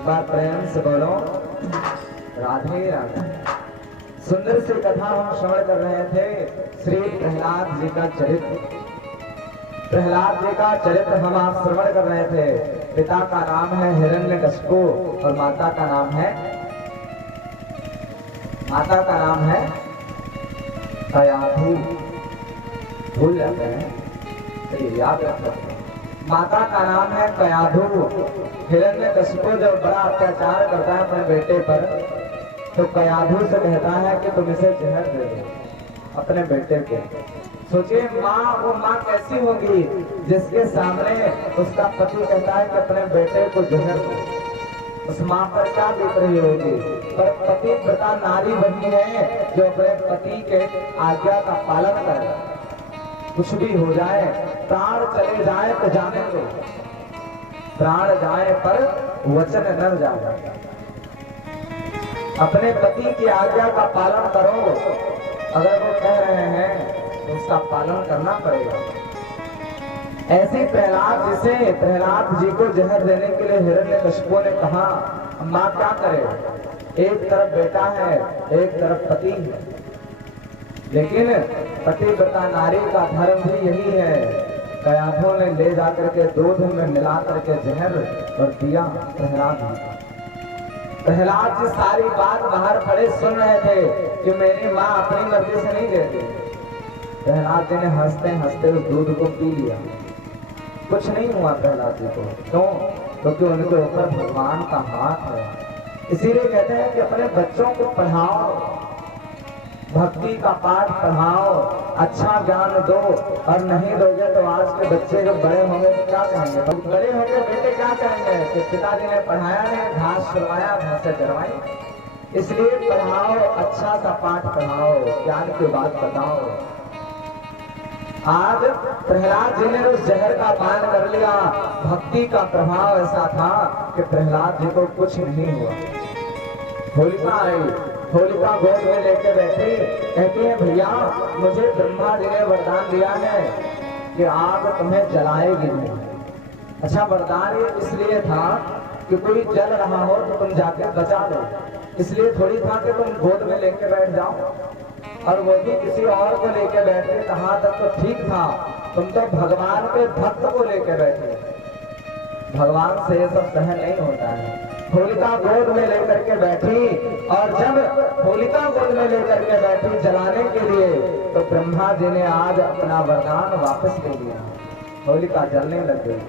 एक बार प्रेम से बोलो राधे राधे। सुंदर सी कथा हम श्रवण कर रहे थे श्री प्रहलाद जी का चरित्र। प्रहलाद जी का चरित्र हम आप श्रवण कर रहे थे। पिता का नाम है हिरण्यकशिपु और माता का नाम है कयाधु। भूल जाते हैं तो याद रख सकते हैं। माता का नाम है कयाधु। हिरण्यकशिपु जब बड़ा अत्याचार करता है अपने बेटे पर तो कयाधु से कहता है कि तुम इसे जहर दे दो अपने बेटे को। सोचिए वो माँ कैसी होगी जिसके सामने उसका पति कहता है कि अपने बेटे को जहर दो। उस माँ पर क्या बीत रही होगी। पर पतिव्रता नारी वही है जो अपने पति के आज्ञा का पालन करे। कुछ भी हो जाए, प्राण चले जाए तो जाने दो, प्राण जाए पर वचन न जाए। अपने पति की आज्ञा का पालन करो। अगर वो कह रहे हैं तो उसका पालन करना पड़ेगा। ऐसे प्रहलाद जी को जहर देने के लिए हिरण्यकशिपु ने कहा माँ क्या करे। एक तरफ बेटा है, एक तरफ पति है, लेकिन पतिव्रता नारी का धर्म भी यही है। कयाधु ने ले जाकर के दूध में मिला करके जहर और दिया प्रहलाद जी। प्रहलाद जी सारी बात बाहर खड़े सुन रहे थे कि मेरी माँ अपनी मर्जी से नहीं देती। प्रहलाद जी ने हंसते हंसते उस दूध को पी लिया। कुछ नहीं हुआ प्रहलाद जी को। क्यों? क्योंकि उनके ऊपर भगवान का हाथ है। इसीलिए कहते हैं कि अपने बच्चों को पढ़ाओ, भक्ति का पाठ पढ़ाओ, अच्छा ज्ञान दो। और नहीं दोगे तो आज के बच्चे जब बड़े होंगे तो क्या कहेंगे। बड़े होंगे बेटे क्या कहेंगे कि पिताजी ने पढ़ाया नहीं, घास चलवाया, भैंसे चरवाई। इसलिए पढ़ाओ, अच्छा सा पाठ पढ़ाओ, ज्ञान की बात बताओ। आज प्रहलाद जी ने उस जहर का पान कर लिया। भक्ति का प्रभाव ऐसा था कि प्रहलाद जी को कुछ नहीं हुआ। होलिका आई, होलिका गोद में लेके बैठी, कहती है भैया मुझे ब्रह्मा जी ने वरदान दिया है कि आग तुम्हें जलाएगी नहीं। अच्छा, वरदान ये इसलिए था कि कोई जल रहा हो तो तुम जाके बचा लो। इसलिए थोड़ी था कि तुम गोद में लेके बैठ जाओ। और वो भी किसी और को लेके बैठे, कहाँ तक तो ठीक था, तुम तो भगवान के भक्त को लेके बैठे। भगवान से ये सब सहन नहीं होता है। होलिका गोद में लेकर के बैठी, और जब होलिका गोद में लेकर के बैठी जलाने के लिए तो ब्रह्मा जी ने आज अपना वरदान वापस ले लिया। होलिका जलने लग गई।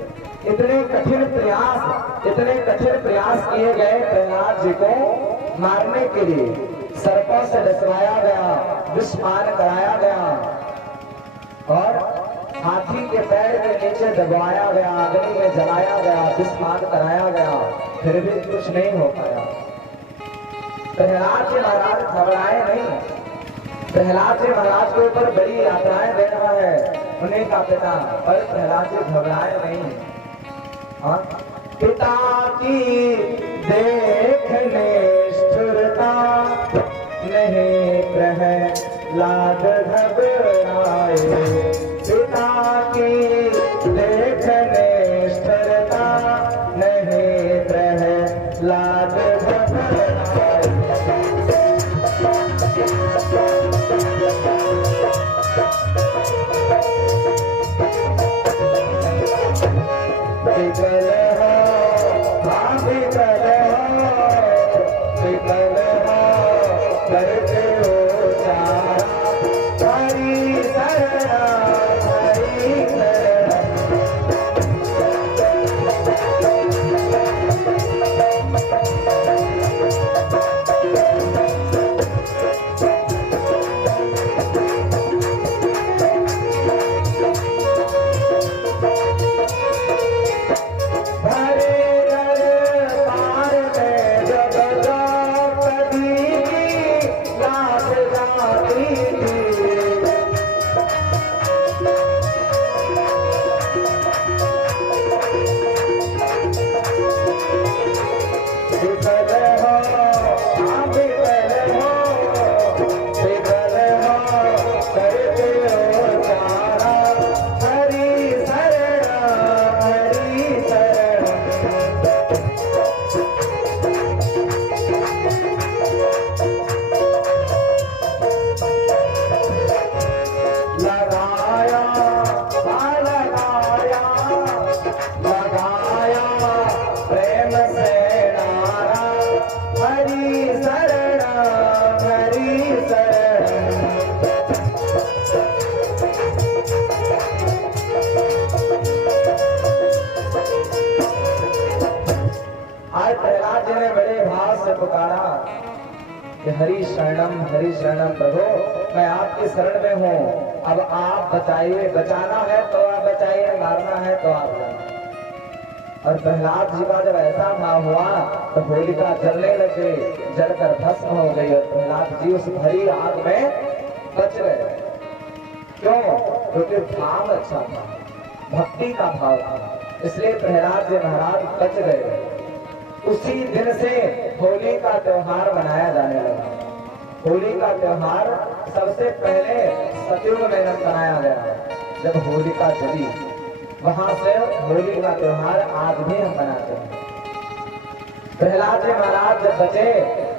इतने कठिन प्रयास किए गए प्रहलाद जी को मारने के लिए। सर्पों से डसवाया गया, विषपान कराया गया और हाथी के पैर के नीचे दबाया गया, अग्नि में जलाया गया, विषपान कराया गया, फिर भी कुछ नहीं हो पाया। प्रहलाद जी महाराज घबराए नहीं। प्रहलाद जी महाराज के ऊपर बड़ी यात्राएं दे रहा है उन्हीं का पिता, पर प्रहलाद जी घबराए नहीं। और पिता की देखने स्थिरता नहीं प्रहलाद घबराए। पिता की देखने स्थिरता नहीं प्रहलाद घबराए। विकल हो, हाँ विकल हो, विकल हो करके उचारा हरि शरणा, हरि शरणा। प्रेम से नारा हरि शरण हरि शरण। आज प्रहलाद जी ने बड़े भाव से पुकारा कि हरि शरणम प्रभु, मैं आपकी शरण में हूँ, अब आप बचाइए, बचाना है तो आप बचाइए, मारना है तो आप जाना। और प्रहलाद जी का जब ऐसा भाव हुआ तो होलिका जलने लगे, जलकर भस्म हो गई और प्रहलाद जी उस भरी आग में बच गए। क्यों? क्योंकि भाव अच्छा था, भक्ति का भाव था, इसलिए प्रहलाद जी महाराज बच गए। उसी दिन से होली का त्योहार मनाया जाने लगा। होली का त्योहार सबसे पहले सतयुग में मनाया गया, जब होलिका जली, वहां से होली का त्योहार आज भी हम मनाते हैं। प्रहलाद जी महाराज जब बचे,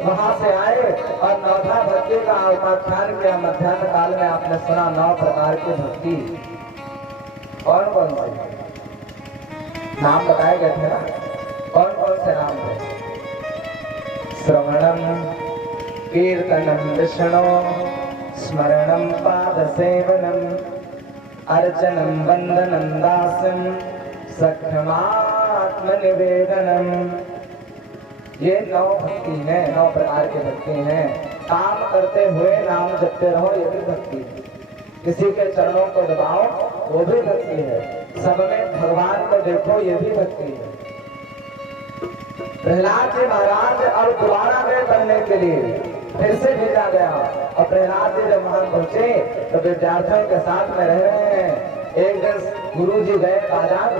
वहां से आए और नवधा भक्ति का उपाख्यान किया। मध्याह्न काल में आपने सुना 9 प्रकार की भक्ति, कौन कौन से नाम बताए गए थे ना? कौन कौन से नाम थे? श्रवणम कीर्तनम विष्णु स्मरणम पाद सेवनम अर्चनम वंदनम दासम सख्यमात्म निवेदनम। ये 9 भक्ति है, 9 प्रकार की भक्ति हैं। काम करते हुए नाम जपते रहो, ये भी भक्ति है। किसी के चरणों को दबाओ, वो भी भक्ति है। सब में भगवान को देखो, ये भी भक्ति है। प्रहलाद जी महाराज अब दोबारा गए पढ़ने के लिए, फिर से भेजा गया। और प्रहलाद जी जब वहां पहुंचे तो विद्यार्थियों के साथ में रह रहे हैं। एक दिन गुरु जी गए बाजार,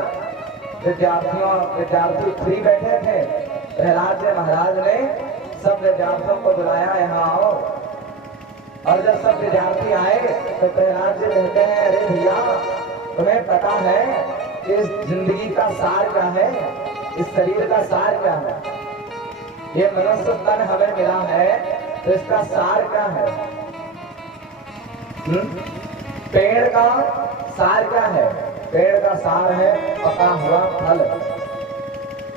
विद्यार्थी फ्री बैठे थे। प्रहलाद जी महाराज ने सब विद्यार्थियों को बुलाया, यहाँ आओ। और जब सब विद्यार्थी आए तो प्रहलाद जी कहते हैं, अरे भैया, तुम्हें पता है कि इस जिंदगी का सार क्या है, इस शरीर का सार क्या है? ये मनुष्य तन हमें मिला है तो इसका सार क्या है? पेड़ का सार क्या है? पेड़ का सार है पका हुआ फल।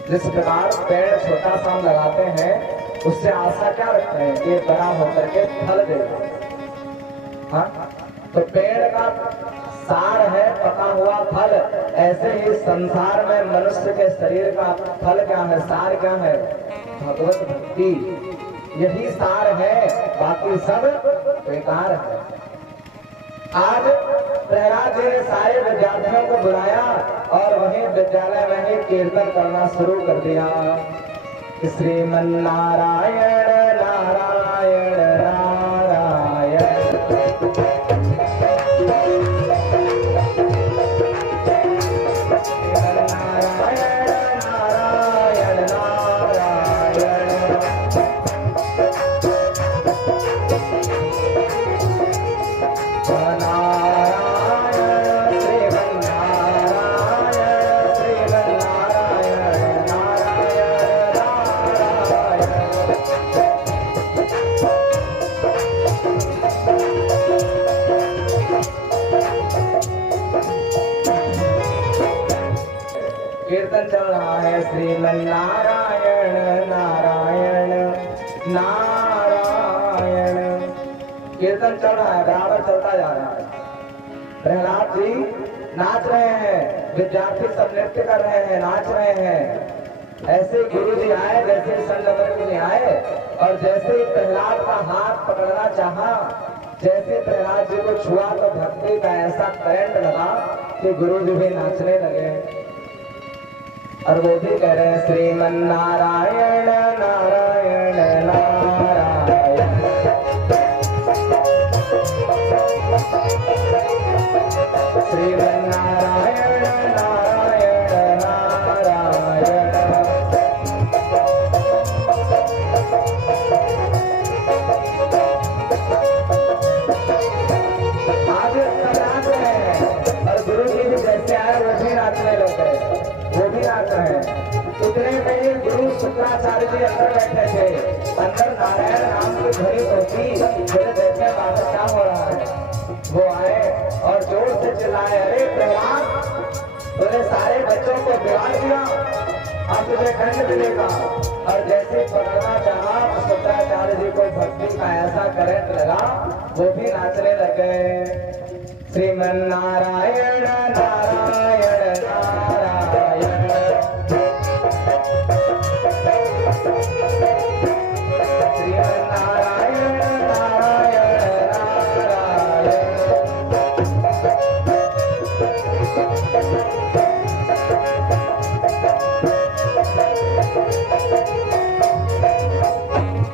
जिस प्रकार पेड़ छोटा सा हम लगाते हैं, उससे आशा क्या रखते हैं कि बड़ा होकर के फल देगा। हाँ, तो पेड़ का सार है पका हुआ फल। ऐसे ही संसार में मनुष्य के शरीर का फल क्या है, सार क्या है? भगवत भक्ति, यही सार है, बाकी सब बेकार है। आज प्रहलाद जी ने सारे विद्यार्थियों को बुलाया और वहीं विद्यालय में ही कीर्तन करना शुरू कर दिया। श्रीमन नारायण नारायण नारायण। कीर्तन चल रहा है, श्रीमन नारायण नारायण नारायण। कीर्तन चल रहा है, बराबर चलता जा रहा है। प्रहलाद जी नाच रहे हैं, विद्यार्थी सब नृत्य कर रहे हैं, नाच रहे हैं। ऐसे गुरु जी आए, जैसे संत जी आए और जैसे प्रहलाद का हाथ पकड़ना चाहा, जैसे प्रहलाद जी को छुआ तो भक्ति का ऐसा करंट लगा कि गुरु जी भी नाचने लगे। और वो भी कह रहे हैं, श्रीमन नारायण नारायण नारायण। श्रीमन नारायण नारायण नारायण। आज नाच रहे हैं और गुरु जी भी जैसे आए वो भी नाचने लग गए, वो भी नाच रहे हैं। उतने में गुरु शुक्राचार्य जी अंदर बैठे थे। अंदर नारायण नाम की ध्वनि पहुंची, फिर देखे बाबा क्या हो रहा है। वो आए और जोर से चिल्लाए, अरे प्रहलाद, तूने सारे बच्चों को बिगाड़ दिया, अब तुझे दंड मिलेगा। और जैसे पकड़ना चाहा तो शुक्राचार्य जी को भक्ति का ऐसा करंट लगा, वो भी नाचने लग गए। श्रीमन नारायण नारायण नारायण, श्रीमन नारायण नारायण नारायण।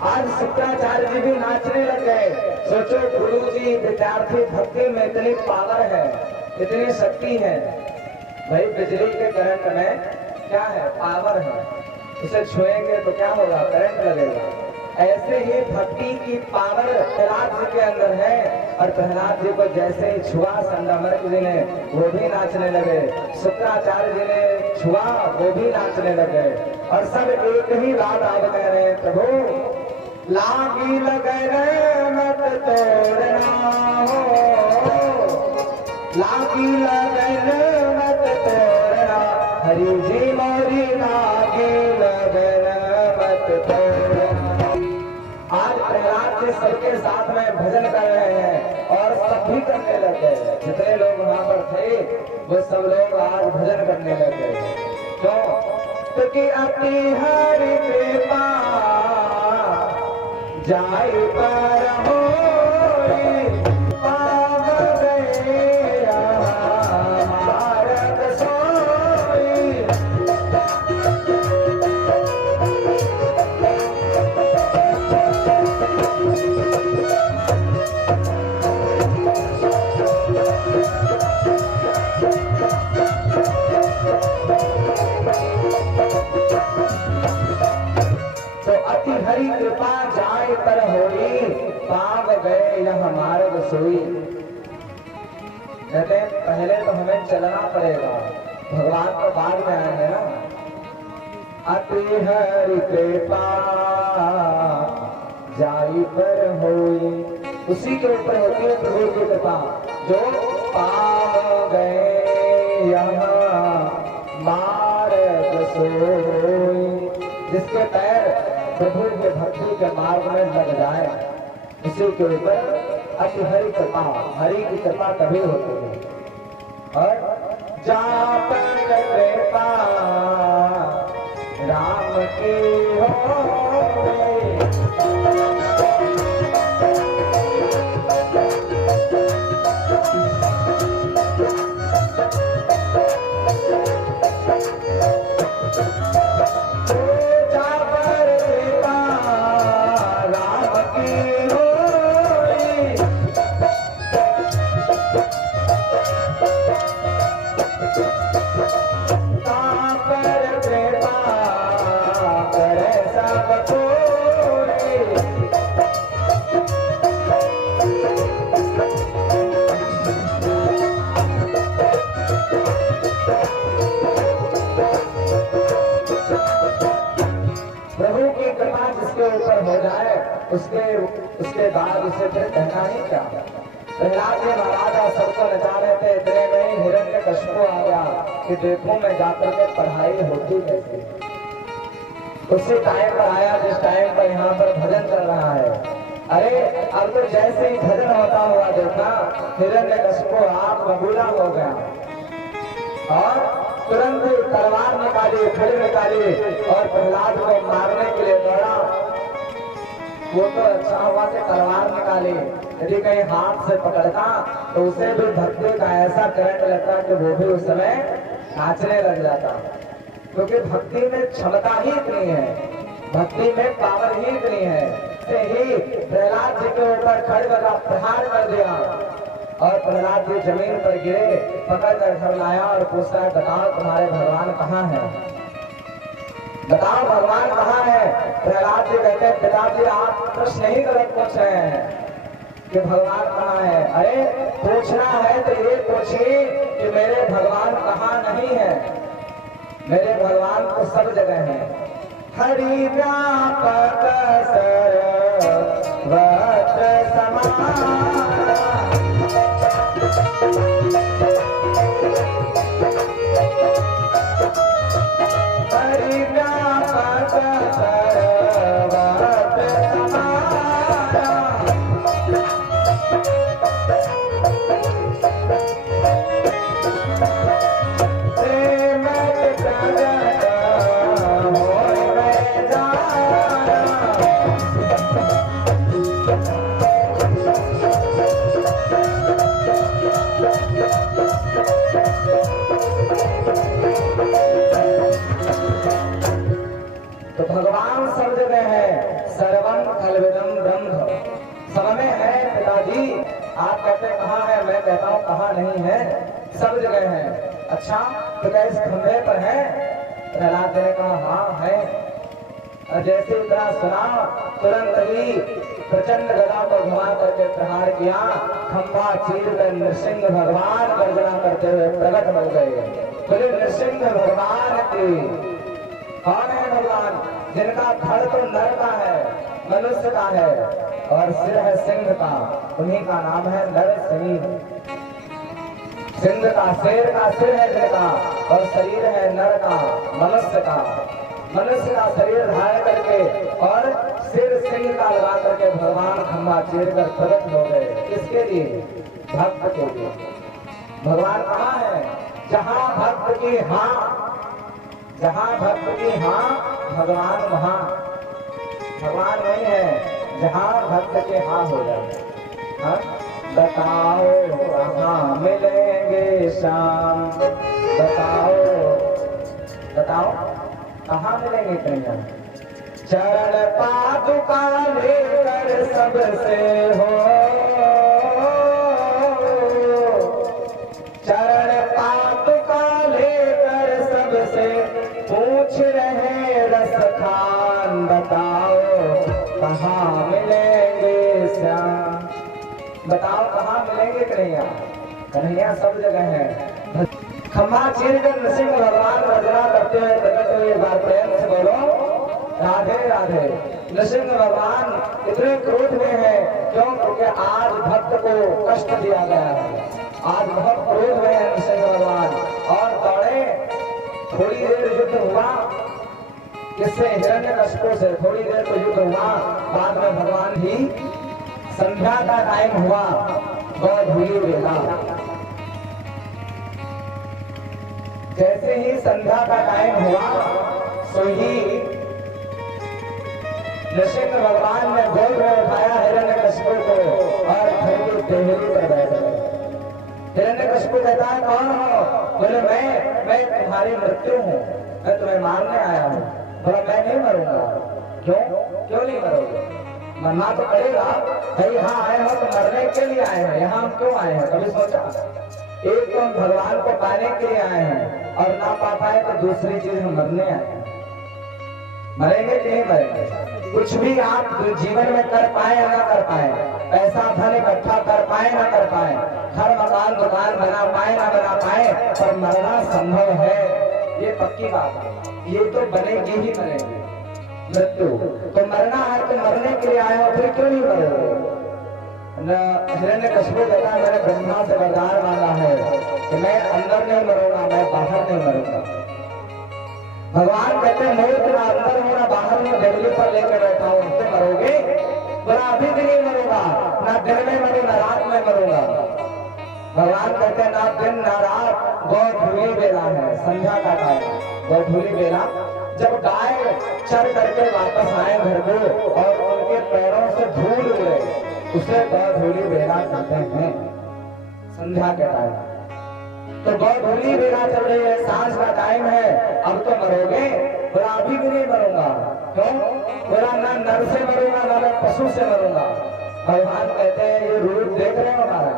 आज शुक्राचार्य जी भी नाचने लग गए। सोचो गुरु जी विद्यार्थी भक्ति में इतनी पावर है, इतनी शक्ति है। भाई बिजली के करंट में क्या है? पावर है। उसे छुएंगे तो क्या होगा? करंट लगेगा। ऐसे ही भक्ति की पावर प्रहलाद जी के अंदर है। और प्रहलाद जी को जैसे ही छुआ संडामर्क जी ने, वो भी नाचने लगे। शुक्राचार्य जी ने छुआ, वो भी नाचने लगे। और सब एक ही बात आप कह रहे हैं, प्रभु लागी लगे मत तोड़ना हो, लागी लगे मत तोड़ना, हरि जी मोरी लागी लगे मत तोड़ना। आज प्रहलाद जी सबके साथ में भजन कर रहे हैं और सब भी करने लगे। जितने लोग वहां पर थे वो सब लोग आज भजन करने लगे। क्यों? क्योंकि अपनी हरि कृपा जाय पर होई, पाव गए मार्ग सोई। तो अति हरि कृपा जाय पर होई, पाव गए यह मार्ग सोई। कहते पहले तो हमें चलना पड़ेगा, भगवान तो बाद में आएंगे ना। अति हरि कृपा जाय पर होई, उसी के ऊपर होती है प्रभु की कृपा। जो पाव गए यहाँ मार्ग सोई, जिसके पैर प्रभु के भक्ति के मार्ग में लग जाए, इसी के ऊपर अति हरि कृपा, हरि की कृपा तभी होती है। और जहाँ पर कृपा राम की हो, उसके बाद उसे फिर कहना ही क्या। प्रहलाद जी महाराज सबको नचा रहे थे, इतने में हिरण्यकश्यप आ गया कि देखो मैं जाकर के पढ़ाई होती कैसे। उसी टाइम पर आया जिस टाइम पर यहाँ पर भजन चल रहा है। अरे अब तो जैसे ही भजन होता हुआ देखा, हिरण्यकश्यप आप बबूला हो गया और तुरंत तलवार निकाली, खड़ी निकाली और प्रहलाद को मारने के लिए दौड़ा। वो तो अच्छा हुआ कि तलवार निकाली, यदि कहीं हाथ से पकड़ता तो उसे भी भक्ति का ऐसा करंट लगता कि वो भी उस समय नाचने लग जाता। क्योंकि भक्ति में क्षमता ही इतनी है, भक्ति में पावर ही इतनी है। से ही प्रहलाद जी के ऊपर खड्ग का प्रहार कर दिया और प्रहलाद जी जमीन पर गिरे, पकड़ कर घर लाया और पूछता है बताओ तुम्हारे भगवान कहाँ है, बताओ भगवान कहाँ है। प्रहलाद जी कहते हैं पिताजी आप प्रश्न ही गलत पूछ रहे हैं कि भगवान कहाँ है। अरे पूछना है तो ये पूछिए कि मेरे भगवान कहाँ नहीं है। मेरे भगवान तो सब जगह है। हरि व्यापक सर्वत्र समाना, हरि भगवान सब जगह है, सर्वम खलविदम ब्रह्म, सब में है पिताजी। आप कहते हैं कहाँ है, मैं कहता हूँ कहाँ नहीं है, सब जगह है। अच्छा तो क्या इस खंभे पर है? प्रहलाद ने कहा हाँ है। और जैसे इतना सुना तुरंत ही प्रचंड गदा को घुमा करके प्रहार किया, खंभा चीर कर नृसिंह भगवान गर्जना करते हुए प्रकट हो गए। बोले नृसिंह भगवान की। कौन है भगवान? जिनका धड़ तो नर का है, मनुष्य का है, और सिर है सिंह का, उन्हीं का नाम है नरसिंह। सिंह का शेर का सिर है जिनका, और शरीर है नर का, मनुष्य का। मनुष्य का शरीर धारण करके और सिर सिंह का लगा करके भगवान खंभा चीर कर प्रकट हो गए। किसके लिए? भक्त के लिए। भगवान कहाँ है? जहाँ भक्त की हाँ, जहाँ भक्त की हाँ, भगवान वहाँ। भगवान वही है जहाँ भक्त के हाँ हो जाए। हाँ? बताओ कहाँ मिलेंगे श्याम, बताओ बताओ कहाँ मिलेंगे कन्हैया? चरण पादुका लेकर सबसे हो, चरण पादुका लेकर सबसे पूछ रहे रस खान, बताओ कहाँ मिलेंगे श्याम, बताओ कहाँ मिलेंगे कन्हैया? कन्हैया सब जगह है। खंभा चीर कर नृसिंह भगवान गर्जना करते हुए प्रकट हुए। एक बार प्रेम से बोलो राधे राधे। नृसिंह भगवान इतने क्रोध में है, क्यों? क्योंकि आज भक्त को कष्ट दिया गया है। आज बहुत क्रोध में है नृसिंह भगवान, और दौड़े। थोड़ी देर युद्ध हुआ किससे? हिरण्यकश्यप से। थोड़ी देर तो युद्ध हुआ, बाद में भगवान ही संध्या का टाइम हुआ, गौधूली बेला। जैसे ही संध्या का टाइम हुआ, सो ही नृसिंह भगवान ने गोद में उठाया हिरण्यकश्यप को और घर की देहली पर बैठ गए। हिरण्यकश्यप कहता है कौन हो? बोले मैं तुम्हारी मृत्यु हूँ, मैं तुम्हें मारने आया हूँ। बोला मैं नहीं मरूंगा। क्यों? क्यों नहीं मरोगे? मरना तो पड़ेगा भाई। यहाँ आए हो तो मरने के लिए आए हैं। यहाँ हम क्यों आए हैं कभी सोचा? एक तो हम भगवान को पाने के लिए आए हैं, और ना पा पाए तो दूसरी चीज हम मरने आए हैं। मरेंगे कि नहीं मरेंगे? कुछ भी आप जीवन में कर पाए या ना कर पाए, पैसा धन इकट्ठा कर पाए ना कर पाए, घर मकान दुकान बना पाए ना बना पाए, पर मरना संभव है, ये पक्की बात है। ये तो बनेगी ही बनेगी मृत्यु। तो मरना है तो मरने के लिए आए हो, फिर क्यों नहीं मरोगे? हिरण्यकश्यप कहता है मैंने ब्रह्मा से वरदान मांगा है कि मैं अंदर नहीं मरूंगा, मैं बाहर नहीं मरूंगा। भगवान कहते हैं मूर्ख ना अंदर हो ना बाहर हो, देहली पर लेकर बैठा हूं, तो मरोगे? बोला अभी भी नहीं मरूंगा, ना दिन में मरू ना रात में मरूंगा। भगवान कहते हैं ना दिन ना रात, गौधूली बेला है, संध्या का टाइम, गौधूली बेला। जब गाय चर करके वापस आए घर को और उनके पैरों से धूल उड़े, उसे गौधूली बेला कहते हैं, संध्या के टाइम। तो गौधूली बेला चल रही है, सांझ का टाइम है, अब तो मरोगे? बोला अभी भी नहीं मरूंगा। क्यों? बोला ना नर से मरूंगा ना मैं पशु से मरूंगा। भगवान कहते हैं ये रूप देख रहे हो हमारा,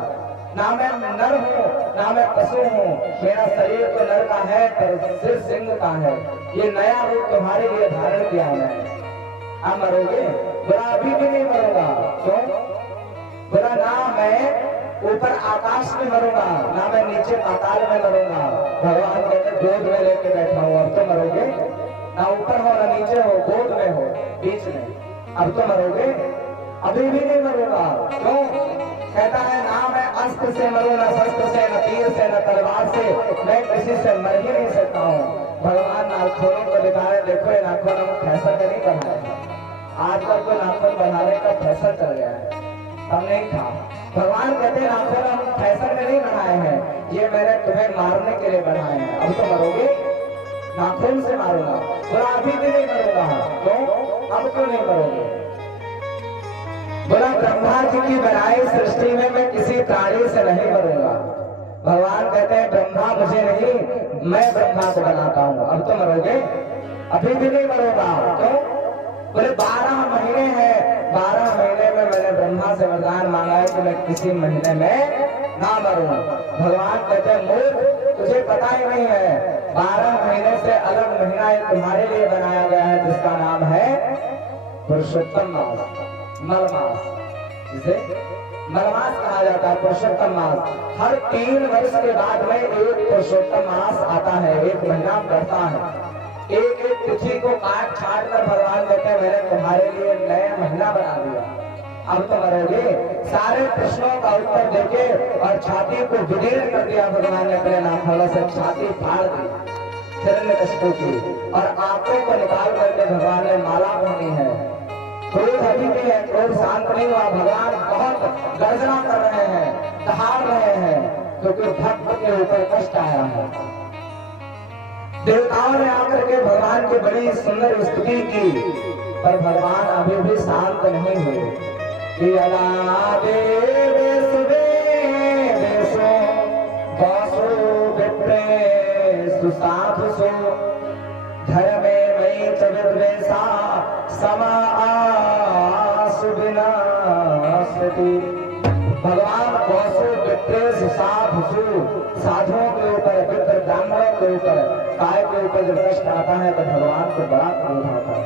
ना मैं नर हूँ ना मैं पशु हूँ, मेरा शरीर तो नर का है पर सिर सिंह का है, ये नया रूप तुम्हारे लिए धारण किया है। आप मरोगे? बोला अभी भी नहीं मरूंगा। क्यों? बोला ना मैं ऊपर आकाश में मरूंगा ना मैं नीचे पाताल में मरूंगा। भगवान कहते गोद में लेके बैठा हूँ, अब तो मरोगे? ना ऊपर हो ना नीचे हो, गोद में हो, बीच में, अब तो मरोगे? अभी भी नहीं मरूंगा। क्यों? कहता है ना मैं अस्त्र से मरूं, ना शस्त्र से, न तीर से, न तलवार से, मैं किसी से मर ही नहीं सकता हूँ। भगवान नाखूनों को दिखा रहे, देखो ये नाखून हम फैशन में नहीं बढ़ाए, आजकल तो नाखून बढ़ाने का फैशन चल गया है, तब नहीं था। भगवान कहते हैं नाखून हम फैशन में नहीं बढ़ाए हैं, ये मैंने तुम्हें मारने के लिए बढ़ाए हैं, अब तो मरोगे? नाखून से मारूंगा। बोला अभी भी नहीं मरूंगा। क्यों? अब क्यों नहीं मरोगे? बोला ब्रह्मा जी की बनाई सृष्टि में मैं किसी प्राणी से नहीं मरूंगा। भगवान कहते हैं ब्रह्मा मुझे नहीं, मैं ब्रह्मा को बनाता हूँ, अब तो मरोगे? अभी भी नहीं मरूंगा। क्यों? ब्रह्मा से वरदान मांगा है कि मैं किसी महीने में ना मरूं। भगवान कहते हैं मूर्ख, तुझे पता ही नहीं है 12 महीने से अलग महीना तुम्हारे लिए बनाया गया है जिसका नाम है पुरुषोत्तम मास, मलमास, जिसे मलमास कहा जाता है। पुरुषोत्तम मास हर 3 वर्ष के बाद में एक पुरुषोत्तम मास आता है, एक महीना बढ़ता है। एक एक तिथि को काट छाट कर भगवान कहते हैं मैंने तुम्हारे लिए नया महीना बना दिया, अब तो मरोगे। सारे प्रश्नों का उत्तर देके और छाती को विदीर्ण कर दिया भगवान ने अपने नाखूनों से, छाती फाड़ दी हिरण्यकशिपु की, और आंखों को निकाल करके भगवान ने माला पहनी है। क्रोध अभी भी है, क्रोध शांत नहीं हुआ। भगवान बहुत गर्जना कर रहे हैं, दहाड़ रहे हैं, क्योंकि भक्त के ऊपर कष्ट आया है। देवताओं ने आकर के भगवान की बड़ी सुंदर स्तुति की, पर भगवान अभी भी शांत नहीं हुए। सुसाधुसो धर्मे मयि च विद्वेषा समासु विनाशति। भगवान कौसो विप्रेश साधुसु, साधुओं के ऊपर, विप्र ब्राह्मणों के ऊपर, काय के ऊपर जब कष्ट आता है तो भगवान को बड़ा क्रोध आता है।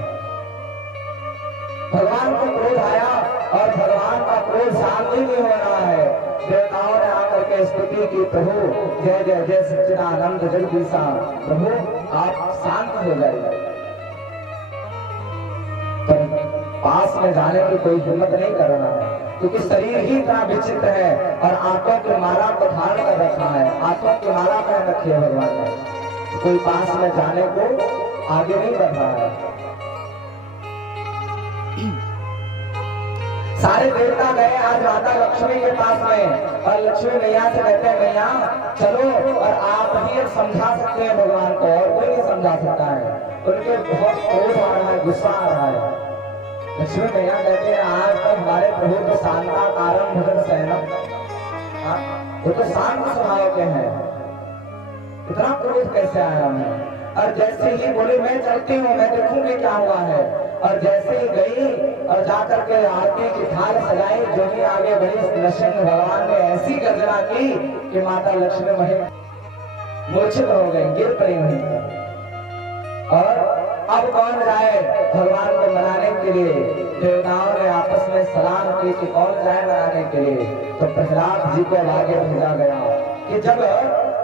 भगवान को क्रोध आया और भगवान का क्रोध शांत ही नहीं हो रहा है। देवताओं ने आकर के स्तुति की, प्रभु जय जय जय सच्चिदानंद जगदीशा, प्रभु आप शांत हो जाइए। पर पास में जाने की कोई हिम्मत नहीं कर रहा है, क्योंकि शरीर ही इतना विचित्र है और आंखों की माला को धारण कर रखा है, आंखों की माला पहन रखी है भगवान ने। कोई पास में जाने को आगे नहीं बढ़ रहा है। सारे देवता गए आज माता लक्ष्मी के पास में, और लक्ष्मी मैया से कहते हैं मैया चलो, और आप ही समझा सकते हैं भगवान को, और कोई नहीं समझा सकता है। उनके बहुत क्रोध आ रहा है, गुस्सा आ रहा है। लक्ष्मी मैया कहते हैं आज तक हमारे प्रभु तो शांता कारण भजन सहनम, वो तो शांत स्वभाव के हैं, इतना क्रोध कैसे आया हमें। और जैसे ही बोले मैं चलती हूँ, मैं देखूंगी क्या हुआ है, और जैसे ही गई और जाकर के आरती की थाल सजाई, जो ही आगे बढ़ी नरसिंह भगवान ने ऐसी गर्जना की कि माता लक्ष्मी महिला मूर्छित हो गई, गिर पड़ी वहीं पर। और अब कौन जाए भगवान को मनाने के लिए? देवताओं ने आपस में सलाह की कि कौन जाए मनाने के लिए। तो प्रहलाद जी को आगे भेजा गया कि जब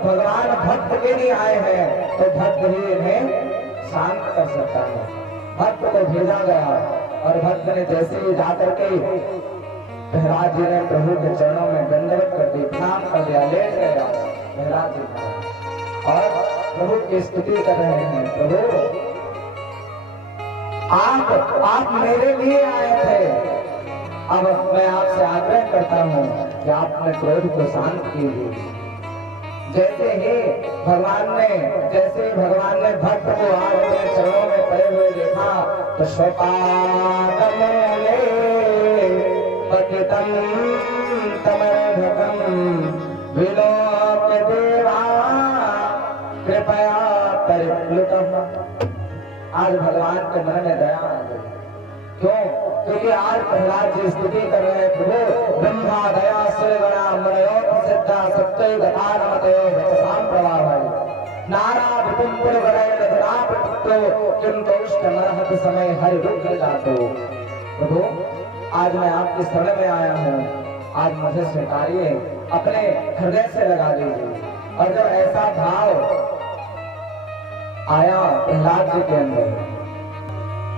भगवान भक्त के लिए आए हैं तो भक्त ही इन्हें शांत कर सकता है। भक्त को भेजा गया और भक्त ने जैसे ही जाकर के प्रहलाद जी ने प्रभु के चरणों में दंडवत कर दी, प्रणाम कर दिया, लेट गया प्रहलाद जी और प्रभु की स्तुति कर रहे हैं। प्रभु आप मेरे लिए आए थे, अब मैं आपसे आग्रह करता हूँ कि आपने क्रोध को शांत कीजिए। जैसे ही भगवान ने भक्त को आज अपने चरणों में पड़े हुए देखा तो स्वपादमूले पतितं तमर्धकं विलोक्य देवा कृपया परिप्लुतः। आज भगवान के मन में दया आ गई। क्यों? क्योंकि आज प्रहलाद जी स्तुति कर रहे हैं, प्रभु ब्रह्मा दया सुरगणा मनयोत सिद्धा सत्य गतारमतयो वचसाम प्रभावै नारा विपुंपुर वरय लधरा प्रभुत्तो किंतु उष्टमरहत समय हरि रुद्र जातो। प्रभु आज मैं आपके शरण में आया हूँ, आज मुझे स्वीकारिए, अपने हृदय से लगा लीजिए। और जब ऐसा भाव आया प्रहलाद जी के अंदर,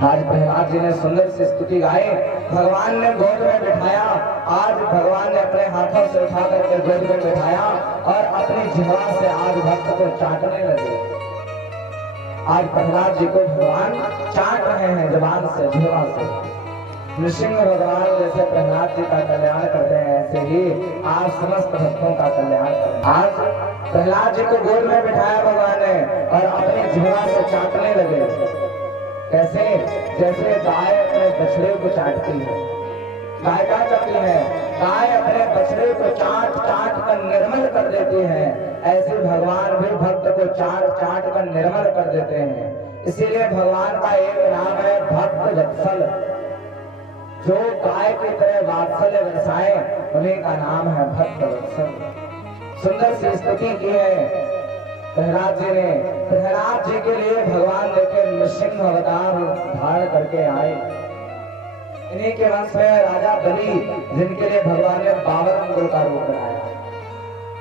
आज प्रहलाद जी ने सुंदर सी स्तुति गाई, भगवान ने गोद में बिठाया। आज भगवान ने अपने हाथों से उठा करके गोद में बिठाया और अपनी जिह्वा से आज भक्त को चाटने लगे। आज प्रहलाद जी को भगवान चाट रहे हैं जुबान से, जिह्वा से। नृसिंह भगवान जैसे प्रहलाद जी का कल्याण करते हैं, ऐसे ही आज समस्त भक्तों का कल्याण करते हैं। आज प्रहलाद जी को गोद में बिठाया भगवान ने और अपनी जिह्वा से चाटने लगे। कैसे? जैसे गाय अपने बछड़े को चाटती है। गाय क्या करती है? गाय अपने बछड़े को चाट चाट कर निर्मल कर देती है, ऐसे भगवान भी भक्त को चाट चाट कर निर्मल कर देते हैं। इसीलिए भगवान का एक नाम है भक्त वत्सल। जो गाय की तरह वात्सल्य बरसाए उन्हीं का नाम है भक्त वत्सल। सुंदर सी स्तुति की है प्रहलाद जी ने। प्रहलाद जी के लिए भगवान देखे नृसिंह अवतार धारण करके आए। इन्हीं के वंश में राजा बलि, जिनके लिए भगवान ने 52 अंगुल का रूप बनाया।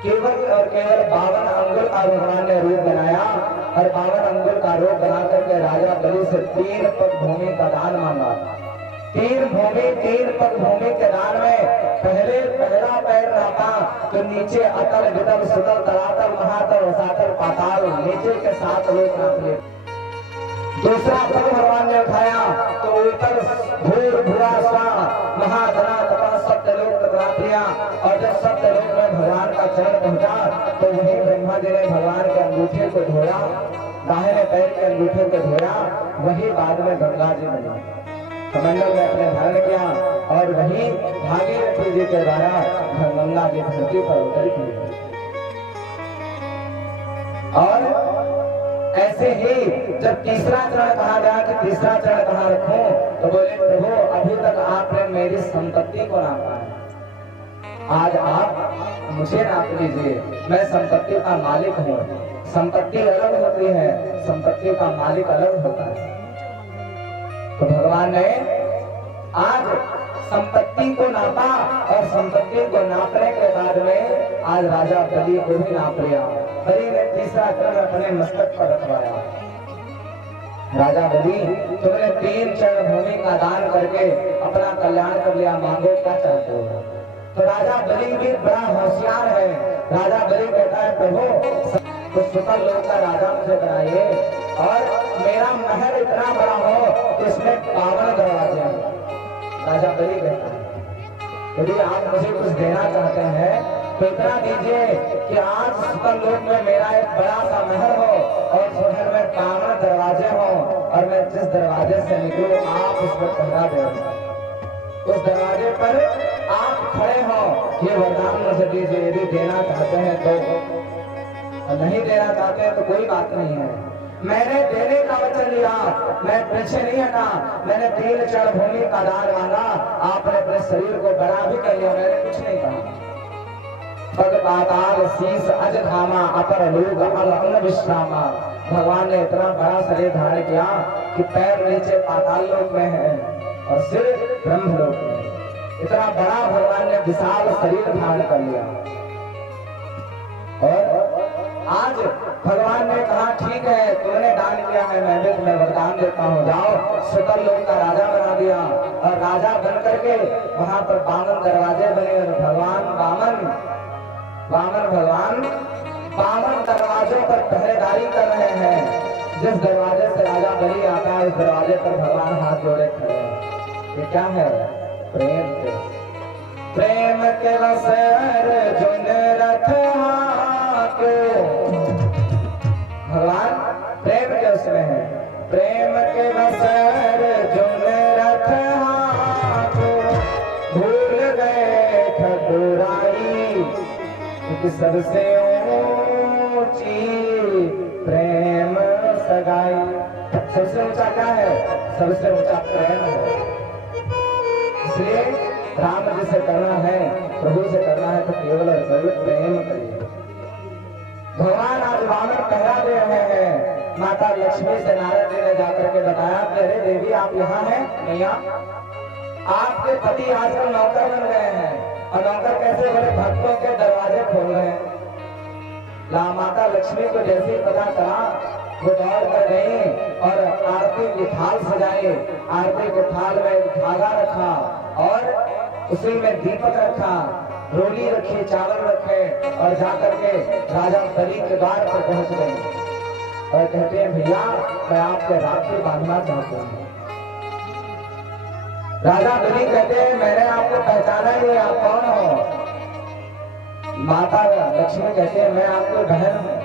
केवल और केवल 52 अंगुल का भगवान ने रूप बनाया और 52 अंगुल का रूप बना करके राजा बलि से 3 पग भूमि का दान मांगा। 3 पग भूमि के दान में पहला पैर रहता तो नीचे अतल वितल सुतल तलातल महातल रसातल पाताल, नीचे के 7 लोग नाप लिए। दूसरा पग भगवान ने उठाया तो ऊपर भूर भूरा स्वा महाधना तपा सप्तलोक तक नाप लिया। और जब सप्तलोक में भगवान का चरण पहुंचा तो वही ब्रह्मा जी ने भगवान के अंगूठे को धोया, दाहिने पैर के अंगूठे को धोया। वही बाद में गंगा जी बनी, कमंडल में अपने धारण किया और वही भागीरथी जी के द्वारा गंगा की धरती पर उतरी हुई। और ऐसे ही जब तीसरा चरण कहा गया कि तीसरा चरण कहाँ रखूं, तो बोले प्रभु अभी तक आपने मेरी संपत्ति को नापा है, आज आप मुझे नाप लीजिए, मैं संपत्ति का मालिक हूँ। संपत्ति अलग होती है, संपत्ति का मालिक अलग होता है। तो भगवान ने आज संपत्ति को नापा और संपत्ति को नापने के बाद में आज राजा बलि को भी नाप लिया। बलि ने तीसरा चरण अपने मस्तक पर रखवाया। राजा बलि, तुमने 3 चरण भूमि का दान करके अपना कल्याण कर लिया, मांगो क्या चाहते हो। तो राजा बलि भी बड़ा होशियार है। राजा बलि कहता है प्रभु तो सुतल लोक का राजा मुझे बनाइए और मेरा महल इतना बड़ा हो कि इसमें 52 दरवाजे हैं। राजा बलि कहता है यदि आप मुझे कुछ देना चाहते हैं तो इतना दीजिए कि आज सुतल लोक में मेरा एक बड़ा सा महल हो और उस महल में 52 दरवाजे हो और मैं जिस दरवाजे से निकलूं आप उस पर पहरा दें, उस दरवाजे पर आप खड़े हो। ये वरदान मुझे दीजिए। यदि देना चाहते हैं तो, नहीं देना चाहते हैं तो कोई बात नहीं है। मैंने देने का वचन लिया, मैं पीछे नहीं हटा। मैंने 3 चरण भूमि का दान मांगा, आपने अपने शरीर को बड़ा भी कर लिया, मैंने कुछ नहीं कहा। पग पाताल शीस अज धामा अपर लोग अल विश्रामा। भगवान ने इतना बड़ा शरीर धारण किया कि पैर नीचे पाताल लोक में है और सिर ब्रह्म लोक में। इतना बड़ा भगवान ने विशाल शरीर धारण कर लिया। और आज भगवान ने कहा ठीक है तुमने दान किया है, मैं भी तुम्हें वरदान देता हूँ, जाओ सुतल लोक का राजा बना दिया। और राजा बन करके वहां पर 52 दरवाजे बने और भगवान भगवान 52 दरवाजों पर पहरेदारी कर रहे हैं। जिस दरवाजे से राजा बलि आता है उस दरवाजे पर भगवान हाथ जोड़े खड़े हैं। ये क्या है? प्रेम के वसर जुन रथ हाको। भगवान प्रेम के उसमें है। प्रेम के वसर जुन रथ हाको, भूल गए ठकुराई क्योंकि सबसे ऊंची प्रेम सगाई। सबसे ऊंचा क्या है? सबसे ऊंचा प्रेम है। इसलिए राम जी से करना है, प्रभु से करना है तो केवल और केवल प्रेम करिए। भगवान आज वामन पहरा दे रहे हैं। माता लक्ष्मी से नारद जी ने जाकर के बताया कि अरे देवी आप यहाँ हैं? मैया आपके पति आजकल नौकर बन गए हैं और नौकर कैसे बड़े भक्तों के दरवाजे खोल रहे हैं। माता लक्ष्मी को जैसे ही पता चला वो दौड़ कर गई और आरती की थाल सजाई। आरती के थाल में एक धागा रखा और उसी में दीपक रखा, रोली रखी, चावल रखे और जाकर के राजा बलि के द्वार पर पहुंच गए और कहते हैं भैया मैं आपके राखी बांधना चाहता हूँ। राजा बलि कहते हैं मैंने आपको पहचाना ही नहीं, आप कौन हो? माता लक्ष्मी कहते हैं मैं आपकी बहन हूँ,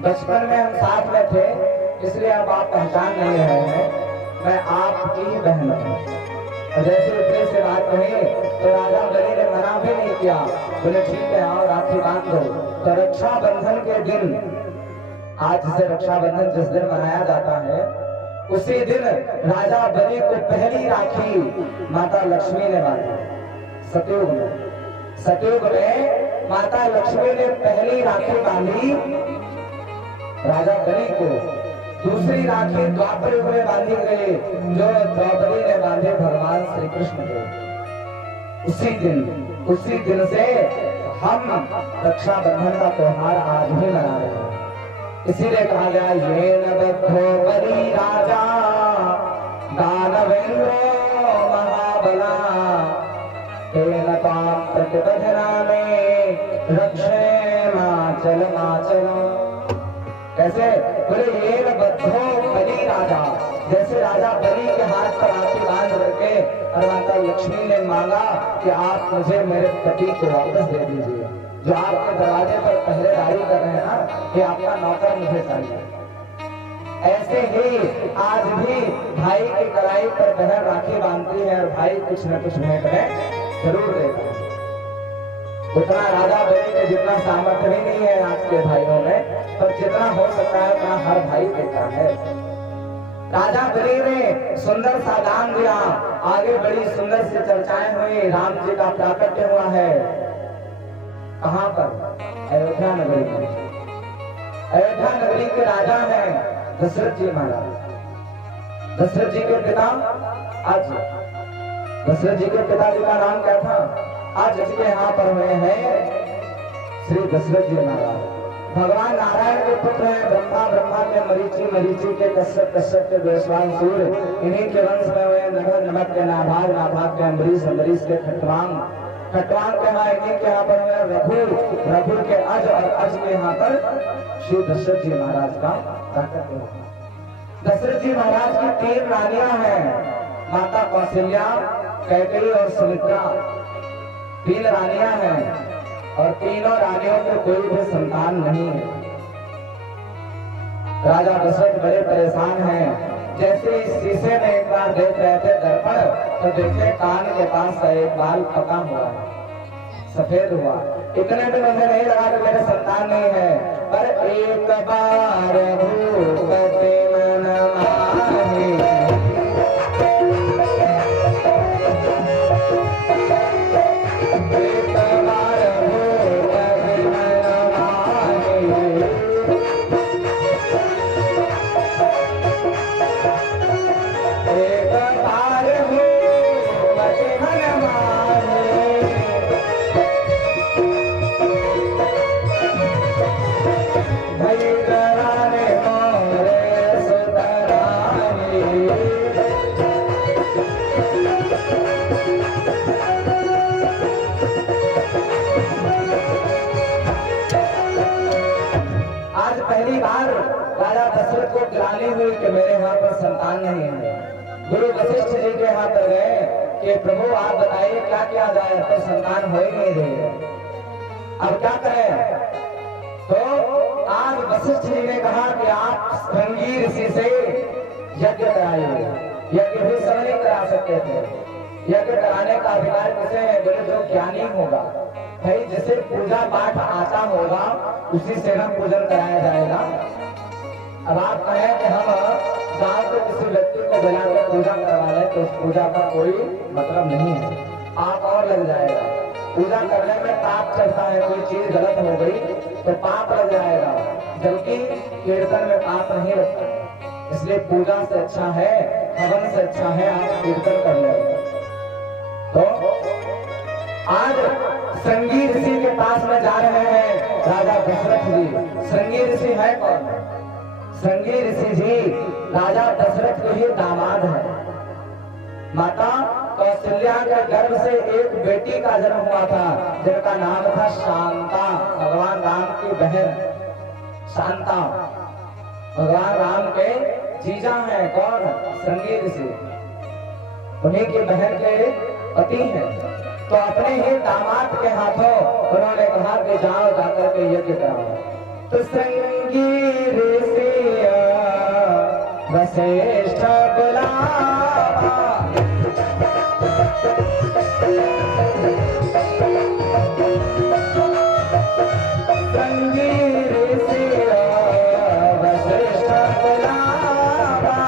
बचपन में हम साथ में थे इसलिए अब आप पहचान नहीं रहे हैं, मैं आपकी ही बहन हूँ। जैसे उतने से बात कही तो राजा बलि ने मना भी नहीं किया, बोले ठीक है आओ राखी बांध दो। तो रक्षाबंधन के दिन, आज से रक्षाबंधन जिस दिन मनाया जाता है उसी दिन राजा बलि को पहली राखी माता लक्ष्मी ने बांधी। सतयुग में माता लक्ष्मी ने पहली राखी बांधी राजा बलि को। दूसरी राखी द्वापर युग में बांधी गई जो द्रौपदी ने बांधे भगवान श्री कृष्ण को। उसी दिन से हम रक्षाबंधन का त्योहार आज भी मना रहे हैं। इसीलिए कहा गया ये न बद्धो बलि राजा दानवेंद्रो महाबला तेन ताम प्रतिबद्धना में रक्षेमाचल कैसे बोले ये न बद्धो बलि राजा, जैसे राजा बलि के हाथ पर राखी बांध करके और माता लक्ष्मी ने मांगा कि आप मुझे मेरे पति को वापस दे दीजिए, जो आपके दरवाजे पर पहरेदारी कर रहे हैं ना, कि आपका नौकर मुझे चाहिए। ऐसे ही आज भी भाई की कलाई पर बहन राखी बांधती है और भाई कुछ न कुछ भेंट में जरूर देता है। उतना राजा बलि के जितना सामर्थ्य भी नहीं है आज के भाइयों में, पर जितना हो सकता है उतना हर भाई देता है। राजा बलि ने सुंदर सा दान दिया। आगे बड़ी सुंदर सी चर्चाएं हुई। राम जी का प्राकट्य हुआ है कहां पर? अयोध्या नगरी में। अयोध्या नगरी के राजा हैं दशरथ जी महाराज। दशरथ जी के पिता आज दशरथ जी के पिताजी का नाम क्या था? आज जिसके यहाँ पर हुए हैं श्री दशरथ जी महाराज। भगवान नारायण के पुत्र हैं। ब्रह्मा के मरीचि के कश्यप के वैश्वानसूर, इन्हीं के वंश में हुए नमक के नाभाग के अम्बरीश के खटवांग के यहाँ इन्हीं के यहाँ पर हुए रघु के अज और अज के यहाँ पर श्री दशरथ जी महाराज का प्राकट्य हुआ। दशरथ जी महाराज की 3 रानियां हैं, माता कौशल्या, कैकेयी और सुमित्रा। 3 रानियां हैं और तीनों रानियों को कोई भी संतान नहीं है। राजा दशरथ बड़े परेशान हैं। जैसे इस शीशे में एक बार देख रहे थे दर्पण, तो देखे कान के पास का एक बाल पका हुआ है, सफेद हुआ। इतने में मुझे नहीं लगा कि मेरे संतान नहीं है, पर एक बार भूपति मन माहे को गिरानी हुई कि मेरे यहाँ पर संतान नहीं है। गुरु वशिष्ठ जी के यहाँ पर गए कि प्रभु आप बताइए क्या किया जाए, तो संतान हो ही नहीं रही है, अब क्या करें? तो आज वशिष्ठ जी ने कहा कि आप श्रृंगी ऋषि से यज्ञ कराइए। यज्ञ भी सब नहीं करा सकते थे। यज्ञ कराने का अधिकार किसे है? बोले जो ज्ञानी होगा, भाई जिसे पूजा पाठ आता होगा उसी से ना पूजन कराया जाएगा। अब आप कहें कि हम गांव के किसी व्यक्ति को बुलाकर पूजा करवा लें तो उस पूजा का कोई मतलब नहीं है, पाप और लग जाएगा। पूजा करने में पाप चढ़ता है, कोई चीज गलत हो गई तो पाप लग जाएगा, जबकि कीर्तन में पाप नहीं लगता। इसलिए पूजा से अच्छा है, हवन से अच्छा है आप कीर्तन कर लें। तो आज श्रृंगी ऋषि के पास में जा रहे हैं राजा दशरथ जी। श्रृंगी ऋषि है कौन? श्रृंगी ऋषि जी राजा दशरथ के ही दामाद है। माता कौशल्या के गर्भ से एक बेटी का जन्म हुआ था जिनका नाम था शांता। भगवान राम की बहन शांता भगवान राम के जीजा हैं। कौन? श्रृंगी ऋषि, उन्हीं की बहन के पति हैं। तो अपने ही दामाद के हाथों उन्होंने कहा कि जाओ जाकर के यज्ञ कराओ। तो श्रृंगी ऋषि वशिष्ठ बुलावा, श्रृंगी ऋषि वशिष्ठ बुलावा।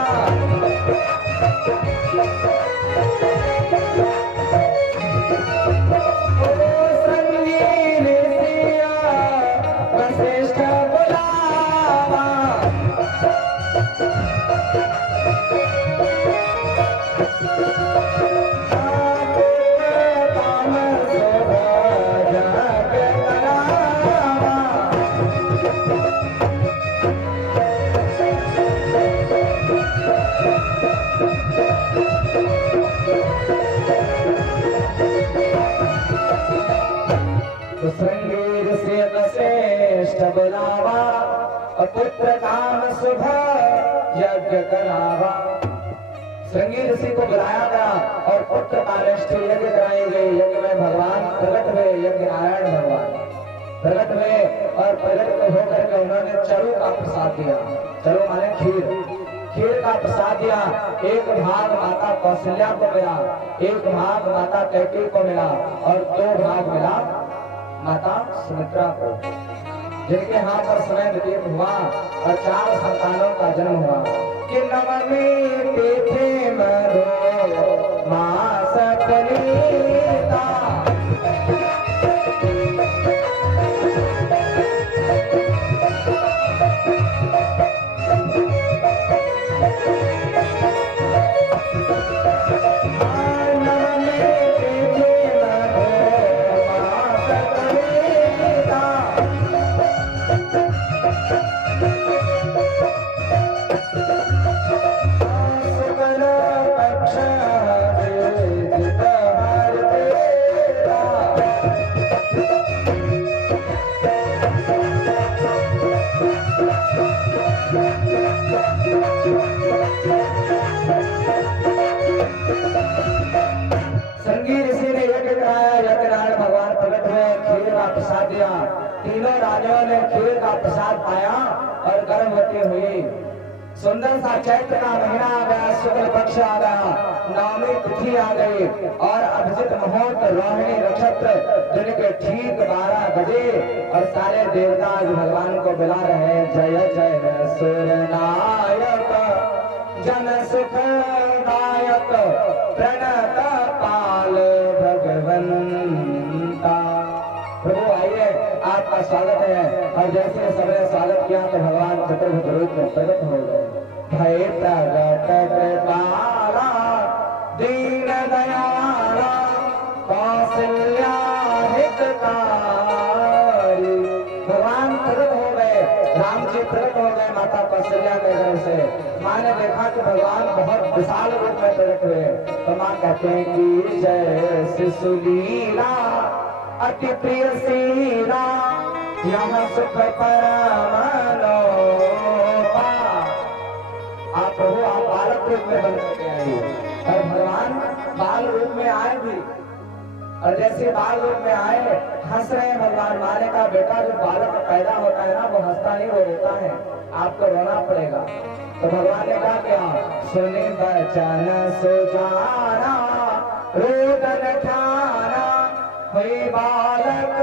बुलावा और पुत्र काम शुभ यज्ञ करावा। श्रृंगी ऋषि को बुलाया गया और पुत्र कामेष्टि यज्ञ कराए गए। यज्ञ में भगवान प्रकट हुए, यज्ञ नारायण भगवान प्रकट हुए और प्रकट होकर के उन्होंने चरु का प्रसाद दिया। चरु माने खीर, खीर का प्रसाद दिया। एक भाग माता कौशल्या को मिला, एक भाग माता कैकेयी को मिला और 2 भाग मिला माता सुमित्रा को, जिनके हाथ पर समय व्यतीत हुआ और 4 संतानों का जन्म हुआ। कि नवमी तिथि मधु मास पुनीता, तीनों राजाओं ने खीर का प्रसाद पाया और गर्भवती हुई। सुंदर सा चैत्र का महीना आ गया, शुक्ल पक्ष आ गया, नवमी तिथि आ गई और अभिजित मुहूर्त रोहिणी नक्षत्र दिन के ठीक 12 बजे और सारे देवता भगवान को बुला रहे। जय जय सूर्यनायक जन सुखदायक प्रणत पाल भगवंता। प्रभु आइए, आपका स्वागत है। और जैसे सबने स्वागत किया तो भगवान चतुर्भुज रूप में प्रकट हो गए। भय प्रगट कृपाला दीन दयाला कौशल्या हितकारी। भगवान प्रकट हो गए, राम जी प्रकट हो गए माता कौशल्या के घर से। माँ ने देखा कि भगवान बहुत विशाल रूप में प्रकट हुए तो माँ कहते हैं कि जय शिशुलीला अति प्रिय सीरा यहाँ सुख परमानो। आप प्रभु आप बालक रूप में बन के आए और भगवान बाल रूप में आए भी। और जैसे बाल रूप में आए हंस रहे भगवान। माने का बेटा जो बालक पैदा होता है ना वो हंसता नहीं, वो रोता है, आपको रोना पड़ेगा। तो भगवान ने कहा क्या सुनी बचन सुजाना रोदन ठाना हुई बालक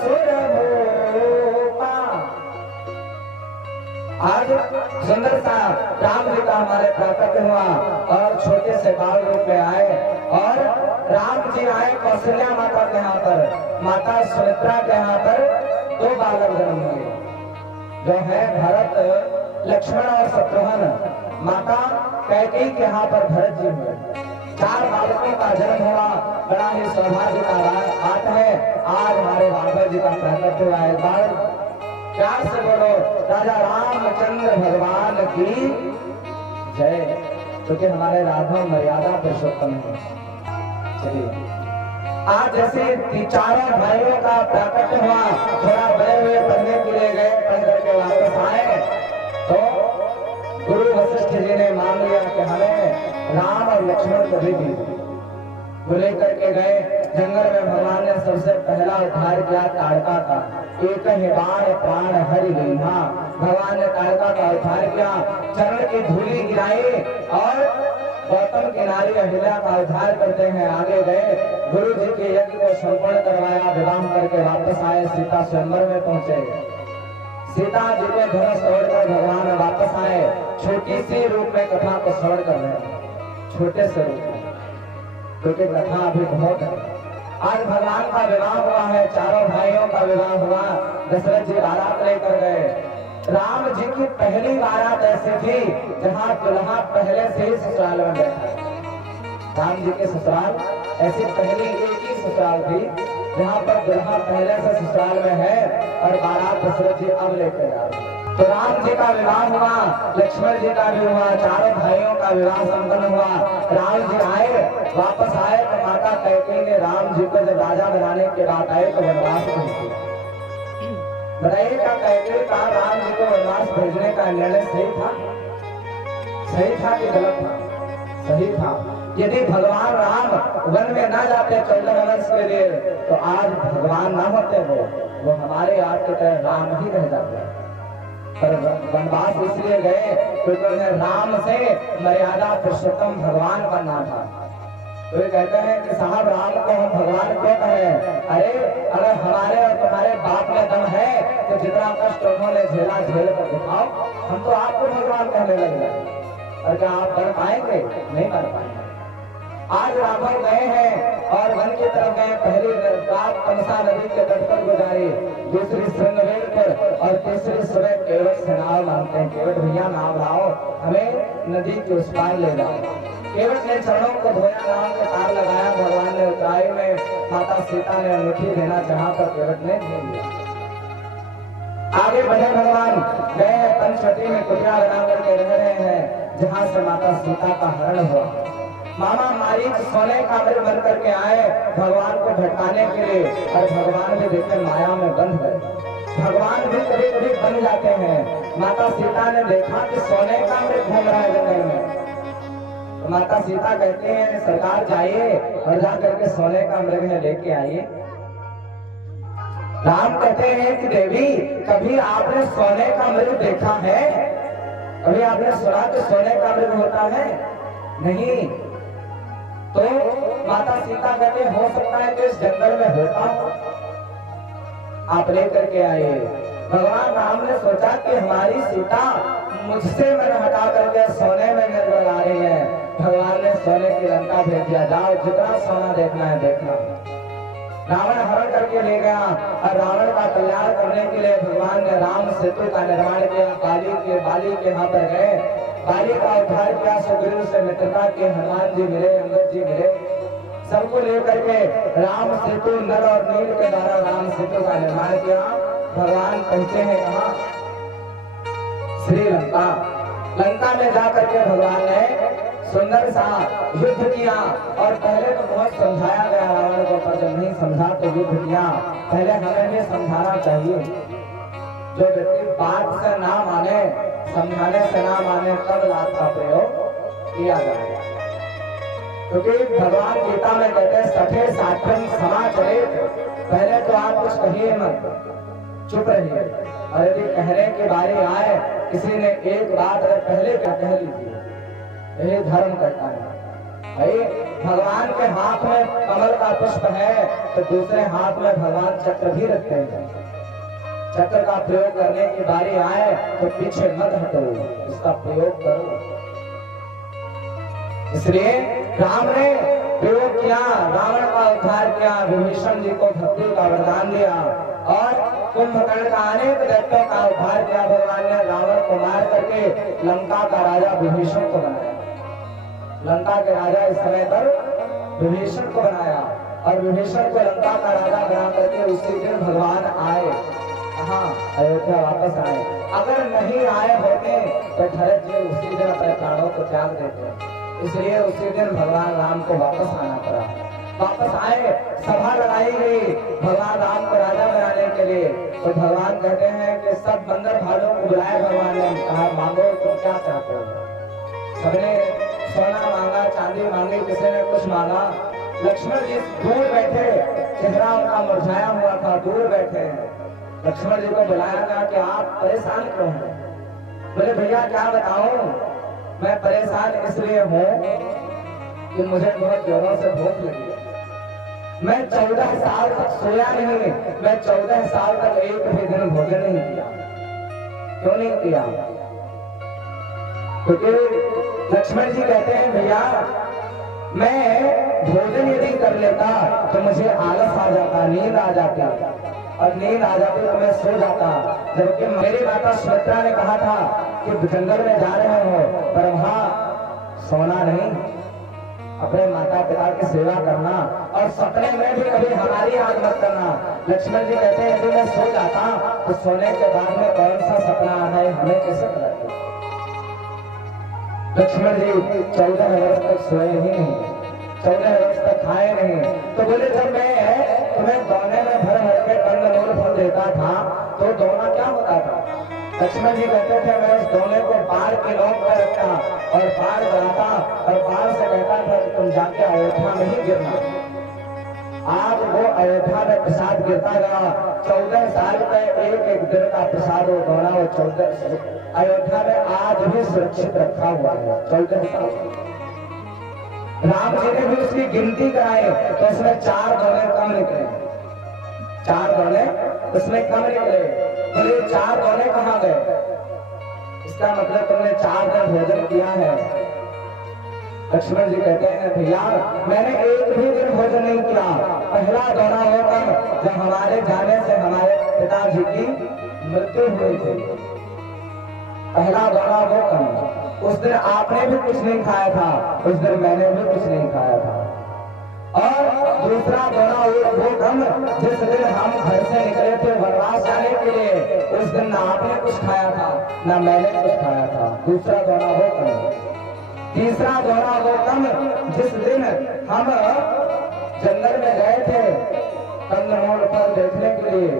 सुरभूपा। आज सुंदर सा राम जी का हमारे प्राकट्य हुआ और छोटे से बाल रूप में आए और राम जी आए कौशल्या माता के यहाँ पर, माता सुमित्रा के यहाँ पर 2 बालक जन्म हुए जो है भरत लक्ष्मण और शत्रुघ्न। माता कैकेयी के यहाँ पर भरत जी हुए। 4 बालकों का जन्म हुआ। बड़ा ही सौभाग्य का बात है। आज हमारे बाबा जी का प्राकट्य हुआ है। बाल प्यार से बोलो राजा रामचंद्र भगवान की जय, क्योंकि हमारे राधा मर्यादा पुरुषोत्तम है। चलिए आज जैसे 4 भाइयों का प्राकट्य हुआ, थोड़ा बड़े हुए पढ़ने के लिए गए, पढ़ करके वापस आए तो गुरु वशिष्ठ जी ने मान लिया कि हमें राम और लक्ष्मण को भी दी। वो लेकर के गए जंगल में। भगवान ने सबसे पहला उद्धार किया ताड़का का। एक ही बाण प्राण हरि लीन्हा। भगवान ने ताड़का का उद्धार किया, चरण की धूली गिराई और गौतम की नारी अहिल्या का उद्धार करते हैं आगे गए। गुरु जी के यज्ञ को संपन्न करवाया, विवाह करके वापस आए, सीता स्वयंवर में पहुंचे। सीता जी को धनुष तोड़कर भगवान वापस आए। छोटी सी रूप में कथा को श्रवण कर रहे हैं। छोटे से रूप में, क्योंकि कथा अभी बहुत है। आज भगवान का विवाह हुआ है, चारों भाइयों का विवाह हुआ। दशरथ जी बारात लेकर गए। राम जी की पहली बारात ऐसी थी जहाँ दुल्हा पहले से ही ससुराल में बैठा। राम जी के ससुराल ऐसी पहली एक ही ससुराल थी जहाँ पर दुल्हा पहले से ससुराल में है और बारात दशरथ जी अब लेकर जा रहे। तो राम जी का विवाह हुआ, लक्ष्मण जी का भी हुआ, चारों भाइयों का विवाह संपन्न हुआ। राम जी आए, वापस आए तो माता कैकेयी ने राम जी को जब राजा बनाने के बाद आए तो वनवास भेज दिया। बताइए क्या कैकेयी का राम जी को वनवास भेजने का निर्णय सही था? सही था कि गलत था? सही था। यदि भगवान राम वन में ना जाते 14 वर्ष के लिए तो आज भगवान ना होते, वो हमारे आज के तरह राम ही रह जाते। पर वनवास इसलिए गए क्योंकि उन्हें राम से मर्यादा पुरुषोत्तम भगवान बनना था। तो ये कहते हैं कि साहब राम को हम भगवान क्यों कहें? अरे अगर हमारे और तुम्हारे बाप में दम है तो जितना कष्ट उन्होंने झेला झेल कर दिखाओ, हम तो आपको भगवान कहने लग जाए। और क्या आप कर पाएंगे? नहीं कर पाएंगे। आज राघव गए हैं और वन की तरफ गए। पहली रात तमसा नदी के तट पर गुजारी, दूसरी श्रृंगवेल पर और तीसरी सुबह केवट से नाव मांगते हैं। केवट भैया नाव लाओ, हमें नदी के उस पार ले जाओ। केवट ने चरणों को धोया, नाव के तार लगाया। भगवान ने ऊंचाई में माता सीता ने अंगूठी देना चाहा पर केवट ने दे दिया। आगे बढ़े भगवान, गए पंचवटी में कुटिया बना करके रह रहे हैं जहाँ से माता सीता का हरण हुआ। मामा मारीच सोने का अमृत बन करके आए भगवान को भटकाने के लिए, और भगवान भी देखे माया में बंध गए। भगवान भी कभी कभी बन जाते हैं। माता सीता ने देखा कि सोने का अमृत घूम रहा है जंगल में। तो माता सीता कहते हैं सरकार जाइए और जा करके सोने का अमृत लेके आइए। राम कहते हैं कि देवी कभी आपने सोने का अमृत देखा है? कभी आपने सुना कि सोने का अमृत होता है? नहीं। तो माता सीता कहते हो सकता है कि इस जंगल में होता हो, आप लेकर के आए। भगवान राम ने सोचा कि हमारी सीता मुझसे मन हटा करके सोने में निर्भर आ रही है। भगवान ने सोने की लंका भेज दिया, जाओ जितना सोना देखना है देखना। रावण हरण करके ले गया और रावण का कल्याण करने के लिए भगवान ने राम सेतु का निर्माण किया। बाली के यहाँ पर गए, बाली का उद्धार किया। सुग्रीव से मित्रता की, हनुमान जी मिले, अंगद जी मिले, सबको लेकर के राम सेतु नर और नील के द्वारा राम सेतु का निर्माण किया। भगवान पहुंचे हैं कहाँ? श्रीलंका। लंका में जाकर के भगवान ने सुंदर सा युद्ध किया। और पहले तो बहुत समझाया गया रावण को, पर जब नहीं समझा तो युद्ध किया। पहले हमें भी समझाना चाहिए। जो व्यक्ति बात से ना माने, समझाने से ना माने, तब लात का प्रयोग किया जाए। क्योंकि भगवान गीता में कहते हैं सठे साठन समाचरित, पहले तो आप कुछ कहिए मत, चुप रहिए। और यदि कहने की बारी आए, किसी ने एक बात अगर पहले क्या कह लीजिए, यही धर्म करता है। भाई भगवान के हाथ में कमल का पुष्प है तो दूसरे हाथ में भगवान चक्र भी रखते हैं। चक्र का प्रयोग करने की बारी आए तो पीछे मत हटो, इसका प्रयोग करो। इसलिए राम ने प्रयोग किया, रावण का उद्धार किया, विभीषण जी को भक्ति का वरदान दिया और कुंभकर्ण का अनेक दैत्यों का उद्धार किया। भगवान ने रावण को मार करके लंका का राजा विभीषण को बनाया। लंका के राजा इस समय पर विभीषण को बनाया और विभीषण को लंका का राजा बना करके उसी दिन भगवान आए, हाँ अयोध्या वापस आए। अगर नहीं आए होते तो भरत जी उसी दिन अपने प्राणों को त्याग देते। इसलिए उसी दिन भगवान राम को वापस आना पड़ा। वापस आए, सभा लगाई गई भगवान राम को राजा बनाने के लिए। तो भगवान कहते हैं कि सब बंदर भालू को बुलाए। भगवान ने कहा मांगो तुम क्या चाहते हो। सबने सोना मांगा, चांदी मांगी, किसी ने कुछ मांगा। लक्ष्मण जी दूर बैठे, चेहरा उनका मुरझाया हुआ था, दूर बैठे। लक्ष्मण जी को बुलाया गया कि आप परेशान क्यों हैं? बोले भैया क्या बताऊं, मैं परेशान इसलिए हूँ कि मुझे बहुत जोरों से भूख लगी है। मैं 14 साल तक सोया नहीं, मैं 14 साल तक एक भी दिन भोजन नहीं किया। क्यों नहीं किया? क्योंकि लक्ष्मण जी कहते हैं भैया मैं भोजन यदि कर लेता तो मुझे आलस आ जाता, नींद आ जाती, और नींद आ जाती तो मैं सो जाता। जबकि मेरी माता सुमित्रा ने कहा था कि जंगल में जा रहे हो पर वहां सोना नहीं, अपने माता पिता की सेवा करना, और सपने में भी कभी हमारी याद मत करना। लक्ष्मण जी कहते हैं यदि मैं सो जाता तो सोने के बाद में कौन सा सपना आ है हमें कैसे पता चले। लक्ष्मण जी 14 वर्ष तक सोए ही नहीं, 14 वर्ष तक खाए नहीं। तो बोले जब मैं तुम्हें दौने में भर भर के कंदमूल फल देता था तो दौना क्या होता था। लक्ष्मण जी कहते थे मैं उस दौने को पार के नोक पर रखता और पार कराता और पार से कहता था कि तुम जाके अयोध्या में ही गिरना। आज वो अयोध्या में प्रसाद गिरता गया। 14 साल तक एक दिन का प्रसाद वो दौना वो 14 अयोध्या में आज भी सुरक्षित रखा हुआ है। 14 साल राम जी ने भी उसकी गिनती कराई तो उसमें 4 दौने कम निकले, 4 दौने उसमें कम निकले। तो ये 4 दौने कहाँ गए? इसका मतलब तुमने 4 दिन भोजन किया है। लक्ष्मण जी कहते हैं भैया मैंने एक भी दिन भोजन नहीं किया। पहला दौरा होगा जब हमारे जाने से हमारे पिताजी की मृत्यु हुई थी, पहला दौरा वो कम। उस दिन आपने भी कुछ नहीं खाया था, उस दिन मैंने भी कुछ नहीं खाया था। और दूसरा दौरा वो कम जिस दिन हम घर से निकले थे वनवास जाने के लिए, उस दिन ना आपने कुछ खाया था ना मैंने कुछ खाया था। दूसरा दौरा वो कम। तीसरा दौरा वो कम जिस दिन हम जंगल में गए थे कंदमूल फल देखने के लिए,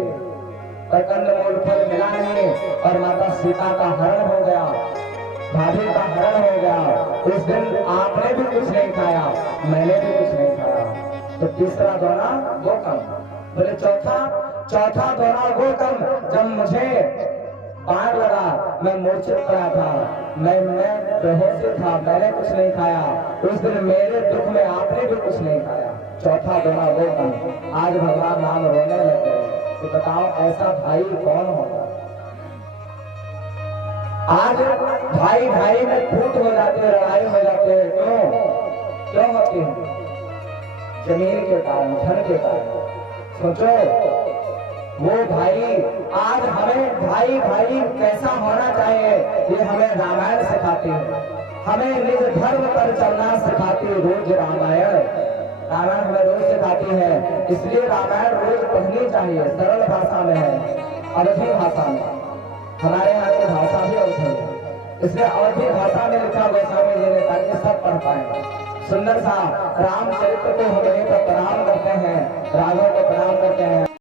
पर कंदमूल फल मिला नहीं और माता सीता का हरण हो गया, भाभी का हरण हो गया। उस दिन आपने भी कुछ नहीं खाया, मैंने भी कुछ नहीं खाया। तो तीसरा दौरा वो कम। बोले चौथा दौरा वो कम जब मुझे बाढ़ लगा, मैं मूर्छित पड़ा था, मैं बेहोश था, मैंने कुछ नहीं खाया। उस दिन मेरे दुख में आपने भी कुछ नहीं खाया। चौथा दौरा वो कम। आज भगवान राम रोने लगे। तो बताओ ऐसा भाई कौन होगा? आज भाई भाई में फूट हो जाते हैं, लड़ाई हो जाते हैं। क्यों होती है? जमीन के कारण, धन के कारण। सोचो वो भाई, आज हमें भाई भाई कैसा होना चाहिए ये हमें रामायण सिखाती है। हमें निज धर्म पर चलना सिखाती है रोज रामायण हमें रोज सिखाती है। इसलिए रामायण रोज पढ़नी चाहिए। सरल भाषा में है, अवधी भाषा में। हमारे यहाँ की भाषा भी अवधी है, इसलिए अवधी भाषा में लिखा गोस्वामी जी ने ताकि सब पढ़ पाए। सुंदर सा रामचरित्र को हम यहीं पर प्रणाम करते हैं, राघव को प्रणाम करते हैं।